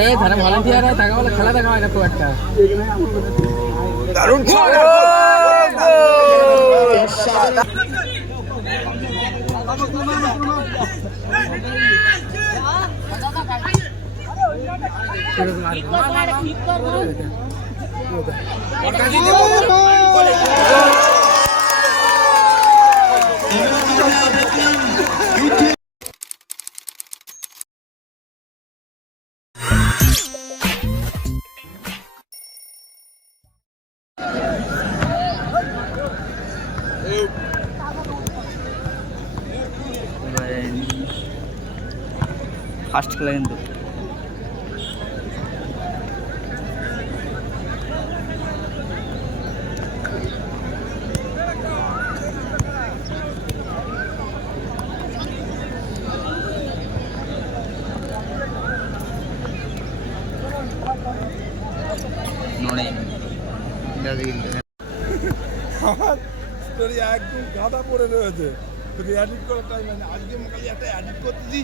এই ধারে ভলান্টিয়ার থাকে বলে খেলা দেখা হয় না খুব একটা। দারুণ ফার্স্ট খেলা কিন্তু। গাদা পড়ে রয়েছে। এডিট করার আজকে একটা করছি?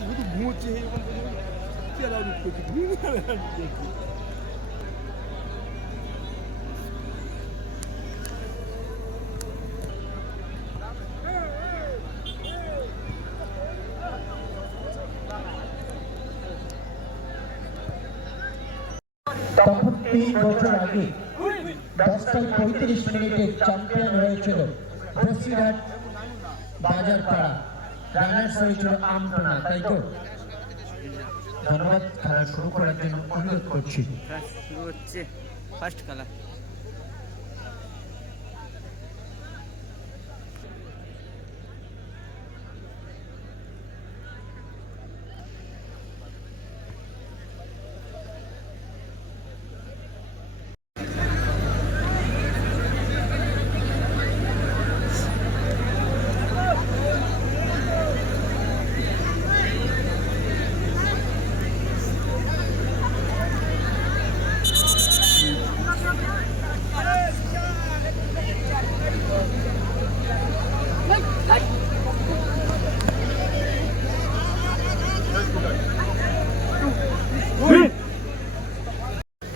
তখন তিন বছর আগে দশটা পঁয়ত্রিশ মিনিটে চ্যাম্পিয়ন হয়েছিল। বসিরহাট বাজার পাড়া। রানার্স হয়েছিল আমটনা তাই তো? ধন্যবাদ, খেলা শুরু করার জন্য অনুরোধ করছি। শুরু হচ্ছে ফার্স্ট খেলা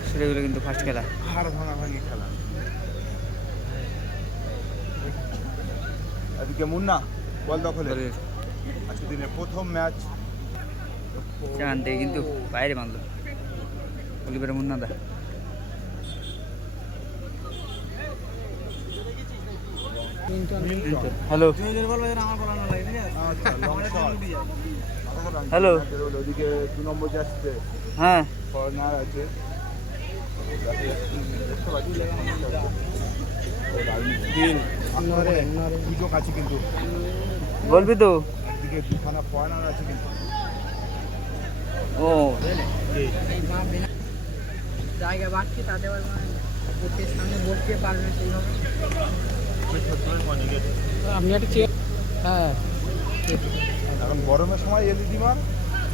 শুরু হলো কিন্তু ফার্স্ট খেলা? হাড় ভাঙা ভাঙি খেলা। এদিকে মুন্না বল দখলে। আজকে দিনের প্রথম ম্যাচ। সেখান থেকে কিন্তু বাইরে মারলো অলিভার হ্যালো. ওদিকে দু নম্বর যাচ্ছে হ্যাঁ। আছে। কিন্তু বলবি তো? একদিকে দুখানা কর্নার আছে কিন্তু ও। জায়গা বাড়ছে তাতে মানে সামনে বসতে পারবে সেইভাবে। আপনি একটা চেয়ার হ্যাঁ। এখন গরমের সময় এলইডি মার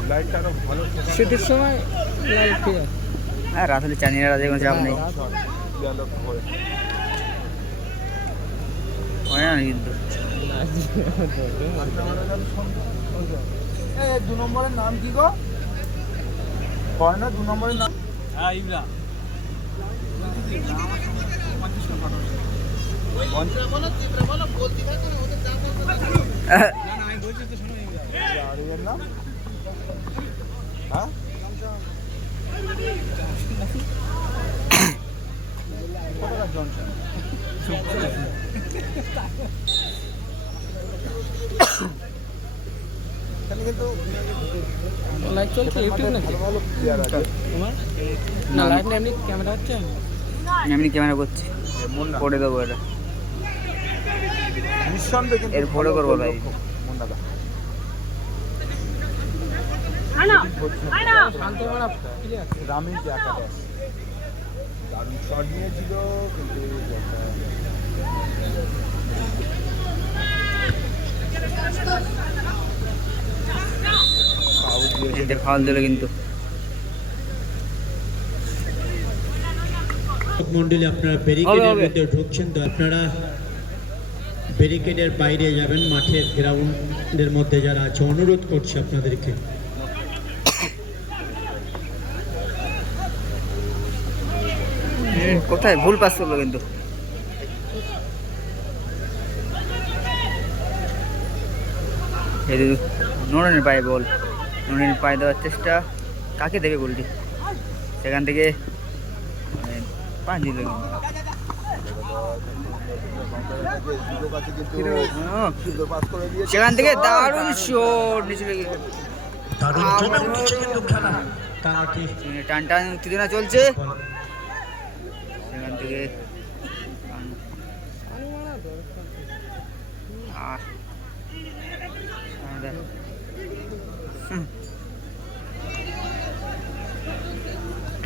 লাইটটা আরও ভালো। শীতের সময় লাইট হ্যাঁ রাত হলে চানিয়ে রাতে কোনো চাপ নেই। হয় না কিন্তু। দু নম্বরের নাম কি গো? কর্নার দু নম্বরের নাম? আর এর নাম হ্যাঁ? লাইট চলছে ইউটিউব নাকি? তোমার? না। এমনি ক্যামেরা হচ্ছে? এমনি ক্যামেরা করছি। করে দেবো এটা। নিঃসন্দেহে এর পরে করব ভাই। শান্তমানা ক্লিয়ার দারুণ শট নিয়েছিল কিন্তু foul দিয়েছে। এতে ফাউল দিল কিন্তু মন্ডলী আপনারা ব্যারিকেডের। ঢুকছেন তো আপনারা ব্যারিকেডের বাইরে যাবেন মাঠের গ্রাউন্ডের মধ্যে যারা আছে অনুরোধ করছি আপনাদেরকে কোথায়? ভুল পাস করল কিন্তু। নোরেনের পায়ে বল। নোরেনের পায়ে দেওয়ার চেষ্টা। কাকে দেবে বলটি? সেখান থেকে মানে, পাঁচ দিল। সেখান থেকে দারুণ শট নিচে কিন্তু টান টান চলছে। থেকে।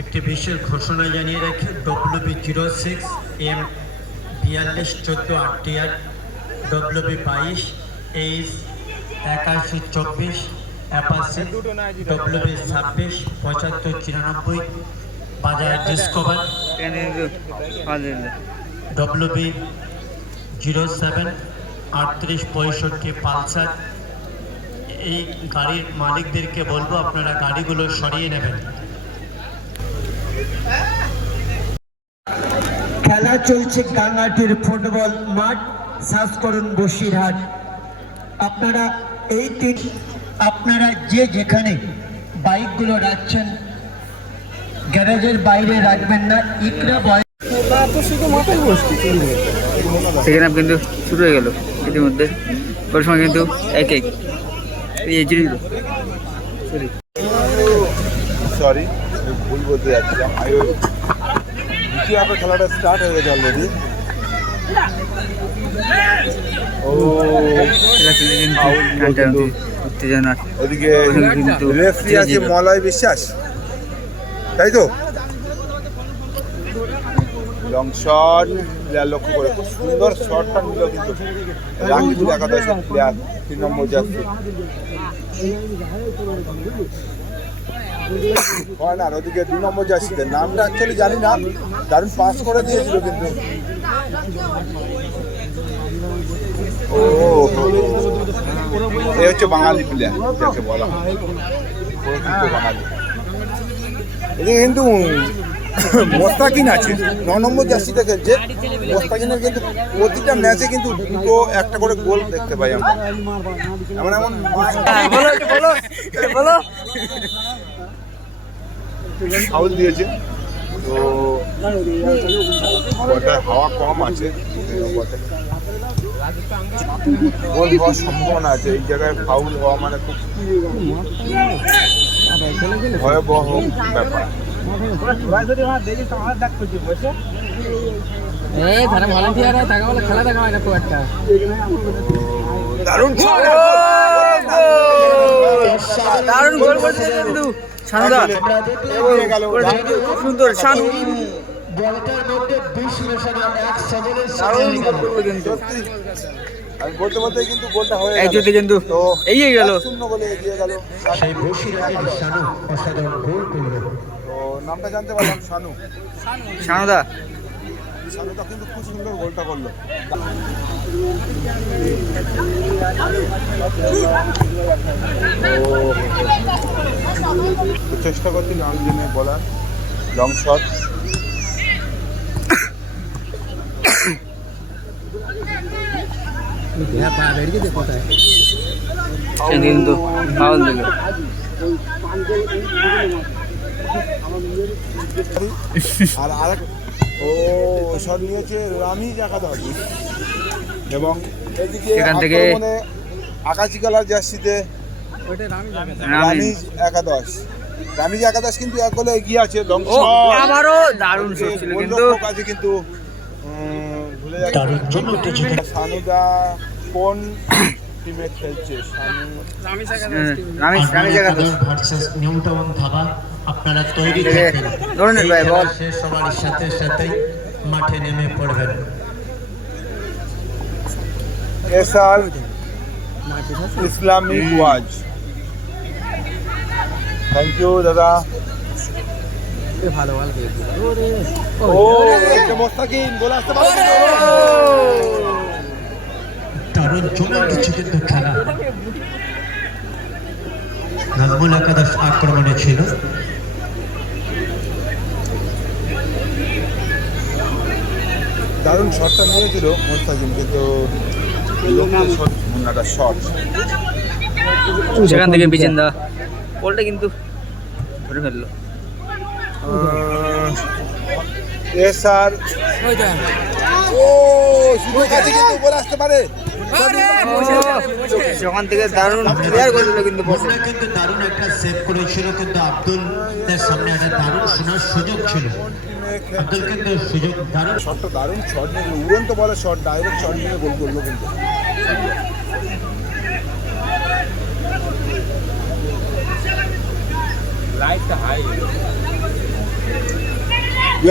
একটি বিশেষ ঘোষণা জানিয়ে রাখি ডব্লিউবি জিরো সিক্স এম বিয়াল্লিশ চোদ্দ আটটিয়ার ডব্লিউবি বাইশ এইচ একাশি চব্বিশ অ্যাপাসি ডব্লিউবি ছাব্বিশ, পঁচাত্তর চিরানব্বই বাজার ডিসকভার জিরো সেভেন আটত্রিশ পঁয়ষট্টি পালসার। এই গাড়ির মালিকদেরকে বলব, আপনারা গাড়িগুলো সরিয়ে নেবেন। খেলা চলছে গাঙ্গাটির ফুটবল মাঠ, সার্চ করুন বসিরহাট। আপনারা এই তিন, আপনারা যে যেখানে বাইকগুলো রাখছেন গ্যারেজের বাইরে রাখবেন না ইকরা বয় হাফ কিন্তু শুরু হয়ে গেল ইতিমধ্যে। ওর সময় কিন্তু এক এক। সরি সরি ভুল বলতে যাচ্ছিলাম। দ্বিতীয় হাফের খেলাটা স্টার্ট হয়ে গেছে অলরেডি ও। উত্তেজনা। ওদিকে রেফারি আছে। মলয় বিশ্বাস। তাই তো? লং শট প্লেয়ার লক্ষ্য করে। খুব সুন্দর শটটা নিল কিন্তু। রাঙ্গিপুর একাদশের প্লেয়ার তিন নম্বর যাচ্ছে কর্নার ওদিকে দু নম্বর যাচ্ছিলেন নামটা অ্যাকচুয়ালি জানি না, দারুণ পাস করে দিয়েছিল কিন্তু। ও, এ হচ্ছে বাঙালি প্লেয়ার যাকে বলা হয়। বাঙালি। এদিকে কিন্তু মোস্তাকিন আছে। ন নম্বর জার্সিতে খেলছে মোস্তাকিনের কিন্তু প্রতিটা ম্যাচে কিন্তু দুটো একটা করে গোল দেখতে পাই আমরা। এমন এমন বলো বলো বলো। ফাউল দিয়েছে। তো বলটার হাওয়া কম আছে। গোল হওয়ার সম্ভাবনা আছে। এই জায়গায় ফাউল হওয়া মানে খুব ভয়াবহ ব্যাপার। এই ধারে ভলান্টিয়ার তাকে বলে খেলা দেখা না খুব একটা। দারুণ দারুণ গোল! করেছে কিন্তু খুব সুন্দর শানু। বলটার মধ্যে বিষ মেশানো এক সবলের দারুণ গোল করল কিন্তু। আমি বলতে বলতে কিন্তু গোলটা হয়ে গেল। কিন্তু তো এগিয়ে গেল। এক শূন্য গোলে এগিয়ে গেল। সেই বসিরহাটের শানু অসাধারণ গোল করল। তো নামটা জানতে পারলাম শানু। শানুদা। শানুটা কিন্তু খুব সুন্দর গোলটা করল। চেষ্টা করছি লং জেনে বলার। লং শট কিন্তু ফাউল দিল আর আরেক ও শট নিয়েছে রামিজ একাদশ এবং এদিকে থেকে- আকাশি কালার জার্সিতে রামিজ। একাদশ রামিজ একাদশ কিন্তু এক গোলে এগিয়ে আছে আবারও দারুণ শট ছিল কিন্তু কিন্তু ভুলে যাচ্ছি। সানুদা কোন টিমে খেলছে? ধাবা আপনারা তৈরি ভাই বল। শেষ হওয়ার সাথে সাথেই মাঠে নেমে পড়বেন। এসআর ইসলামিক ওয়াজ। থ্যাংক ইউ দাদা। ভালো ভালো। ও মোস্তাকিন গোল আসতে পারে দারুণ জমে উঠেছে কিন্তু খেলা। নাজমুল একাদশ আক্রমণে ছিল। দারুণ শটটা নিয়েছিল মোস্তাজিম কিন্তু মুন্নাটা শট। সেখান থেকে বিচেন্দা বলটা কিন্তু ধরে ফেলল। এস আর। ও সুযোগ আছে কিন্তু উপরে আসতে পারে। সেখান থেকে দারুণ ক্লিয়ার করেছিল কিন্তু বসে। কিন্তু দারুণ একটা সেভ করেছিল কিন্তু আব্দুল। তার সামনে একটা দারুণ শোনার সুযোগ ছিল। আব্দুল কিন্তু সুযোগ দারুণ। শটটা দারুণ শট নিয়ে উড়ন্ত বলে শট ডাইরেক্ট শট নিয়ে গোল করল কিন্তু।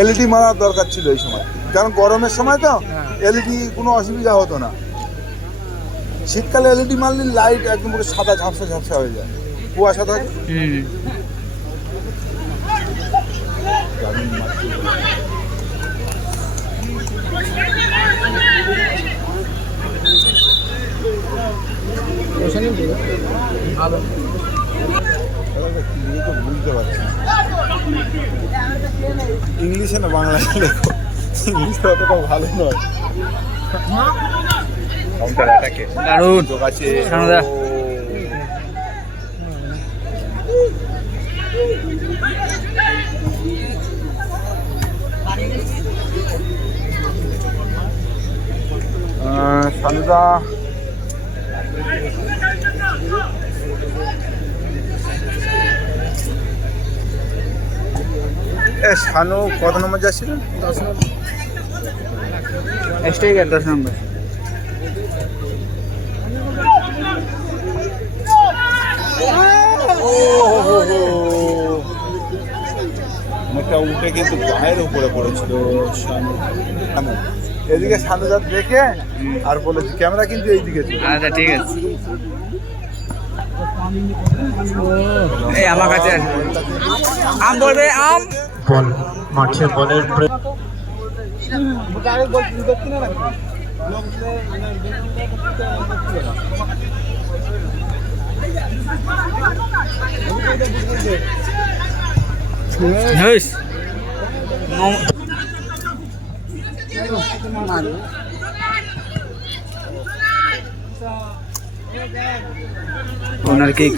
এলইডি মারার দরকার ছিল এই সময়। কারণ গরমের সময় তো এলইডি কোনো অসুবিধা হতো না। শীতকালে এলইডি মারলে লাইট একদম পুরো সাদা ঝাপসা ঝাপসা হয়ে যায়। কুয়াশা থাকে। বুঝতে পারছি ইংলিশে না বাংলায় লেখো। ইংলিশটা অতটা ভালো নয়। কাউন্টার অ্যাটাকে দারুণ। যোগ আছে। সানুদা। এ শানু কত নম্বর যাচ্ছিলেন দশ নম্বর স্ট্রাইকার দশ নম্বর। অনেকটা উঠে কিন্তু গায়ের উপরে পড়েছিল। এদিকে শানুদার দেখে আর বলেছি ক্যামেরা কিন্তু এইদিকে আচ্ছা ঠিক আছে। এই আমার কাছে। আম বলবে আম। বল মাঠে বলের প্রে- কর্নার কিক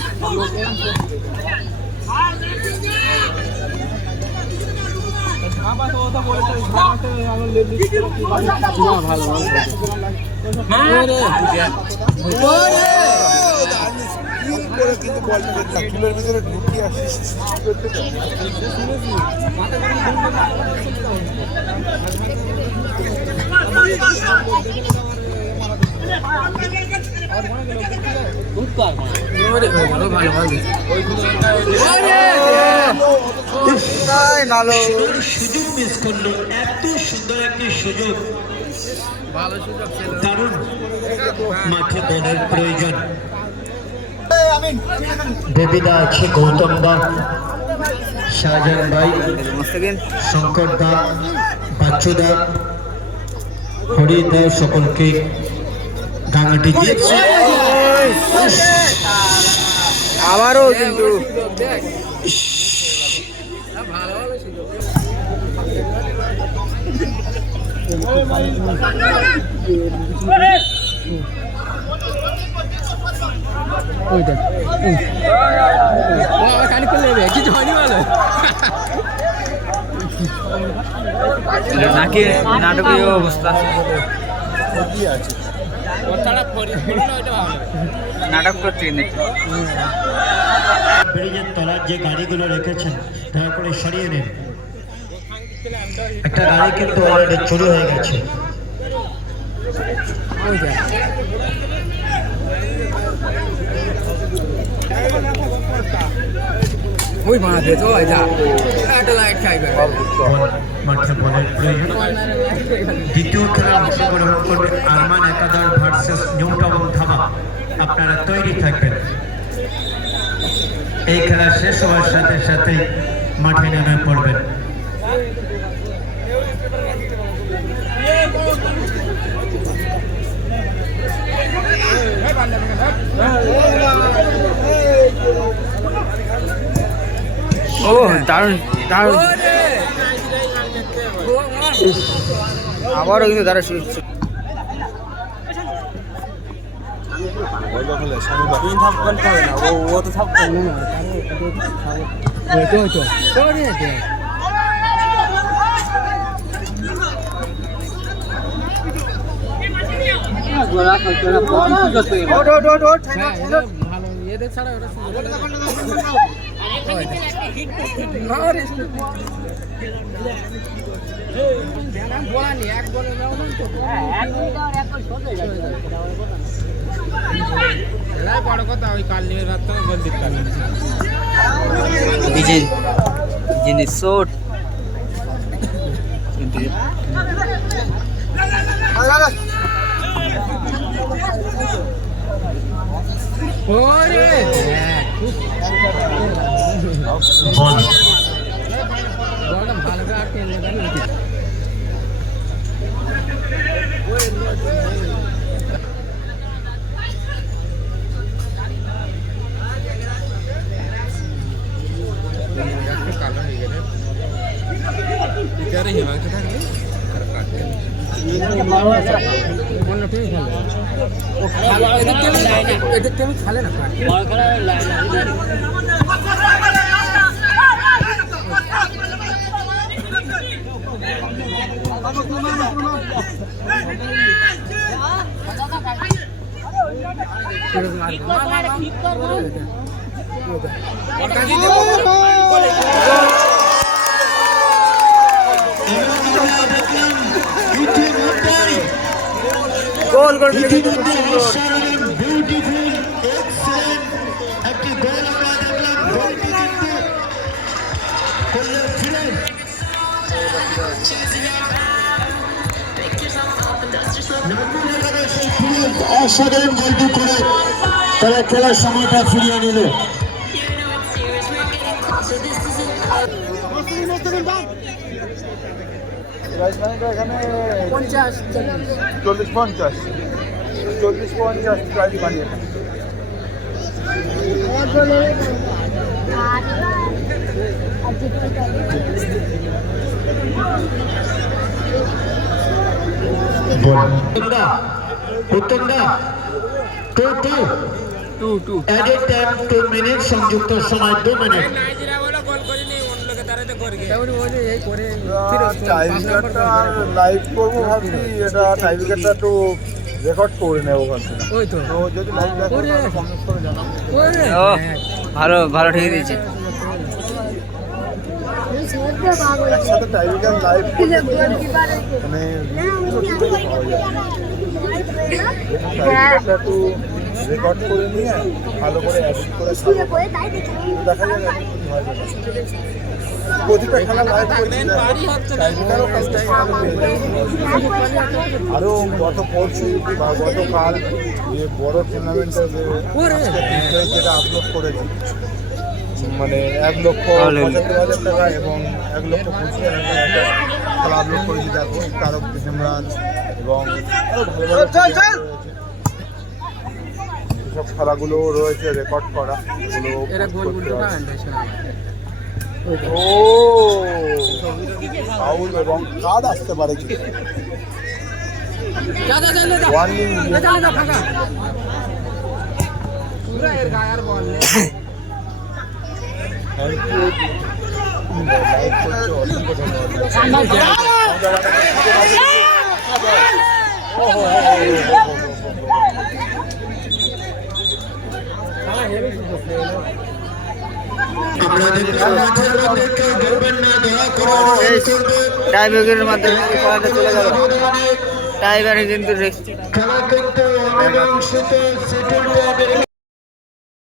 ভালো ভালো করে কিন্তু বলটাকে চাকিলের ভিতরে সুযোগ মিস করল এত সুন্দর একটি সুযোগ। ভালো সুযোগ ছিল। দারুণ। মাঠে বলের প্রয়োজন। দেবিদা আছে গৌতম দা? শাহজাহান ভাই? শঙ্কর দা? বাচ্চু দা? হরি দা? সকলকে ডাঙাটি আবারও কিন্তু। দেখ ভালো ওইটা ও আমার কানি করলে কিছু হয়নি ভালো নাকি নাটকীয় অবস্থা? নাটক করছে ব্রিজের তলার যে গাড়িগুলো রেখেছেন দয়া করে সরিয়ে নিন। একটা গাড়ি কিন্তু অলরেডি চুরি হয়ে গেছে। ওই বাঁধে তো এটা একটা লাইট খাইবে মাঠে বলের দ্বিতীয় খেলা অংশগ্রহণ করবে আরমান একাদার ভার্সেস নিউটা টাউন ধাবা আপনারা তৈরি থাকবেন। এই খেলা শেষ হওয়ার সাথে সাথে মাঠে নেমে পড়বেন ও দারুণ দারুণ আবারও কিন্তু তারা সুইচ হ্যাঁ, এটা ভালো এদের ছাড়া ওটা বড় কথা ওই কাল নিয়ে রাত বল দিতে জিনিস শোট বল বলটা ভালো করে আটকে এনে দেন অন্য টিমই খেলে ও ভালো এদের টিমই খেলে না কীরকম আর মার মার মার ওর কাছে দেবো গোল করে দিলে কিন্তু খুব সুন্দর বিউটিফুল এক্সেলেন্ট একটি গোল আমরা দেখলাম গোলটি কিন্তু করলেন ফিরেন। অসাধারণ গোলটি করে তারা খেলার সময়টা ফিরিয়ে নিল। এখানে পঞ্চাশ চল্লিশ চল্লিশ পঞ্চাশ চল্লিশ পঞ্চাশ প্রাইজ বানিয়ে Uttamda Uttamda two two two two added time two minute সংযুক্ত সময় দু মিনিট লাইভ করব। ভাবছি এটা একটু রেকর্ড করে নেব ভাবছি। ওই তো। তো যদি লাইভ ভালো ভালো ঠিক দিয়েছে। একসাথে লাইভ মানে টাইমিংটা একটু রেকর্ড করে নিয়ে ভালো করে এডিট করে দেখা যাবে। প্রতিটা খেলা লাইভ আরও গত পরশু বা গতকাল যে বড় যেটা আপলোড করেছি মানে এক লক্ষ। পঁচাত্তর হাজার টাকা এবং এক লক্ষ পঁচিশ হাজার টাকা খেলা আপলোড করেছি দেখো তারক এবং ভালো ভালো player এসব খেলাগুলো রয়েছে রেকর্ড করা। এগুলো ও ফাউল এবং কার্ড আসতে পারে কি ওয়ার্নিং যা যা যা ফাঁকা পুরা এর গায়ে আর বল নেই থ্যাংক ইউ লাইক করছ অসংখ্য ধন্যবাদ আমরা দেখলাম মাঠের মধ্যে কেউ ধরবেন না দয়া করে অনুরোধ করব। টাইব্রেকারের মাধ্যমে খেলাটা চলে গেল সাবধানে টাইবারে কিন্তু রেস্ট খেলা কিন্তু